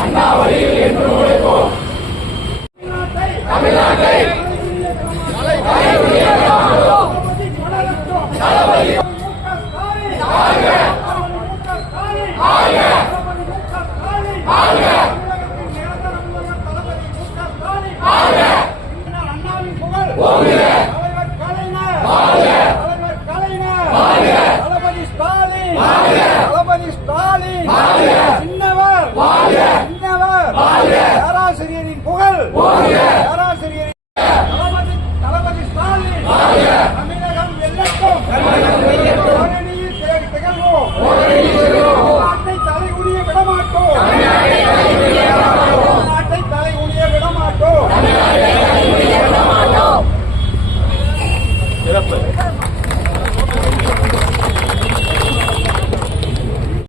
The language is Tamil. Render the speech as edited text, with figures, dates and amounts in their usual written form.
அண்ணா வழியில் என்று உழைப்போம். தமிழ்நாட்டை ஆசிரியரின் புகழ் ஆசிரியரின் தளபதி ஸ்டாலின் தமிழகம் வெல்லட்டும் திகழ்வோம். நாட்டை தலைகுனிய விடமாட்டோம். நாட்டை தலைகுனிய விடமாட்டோம்.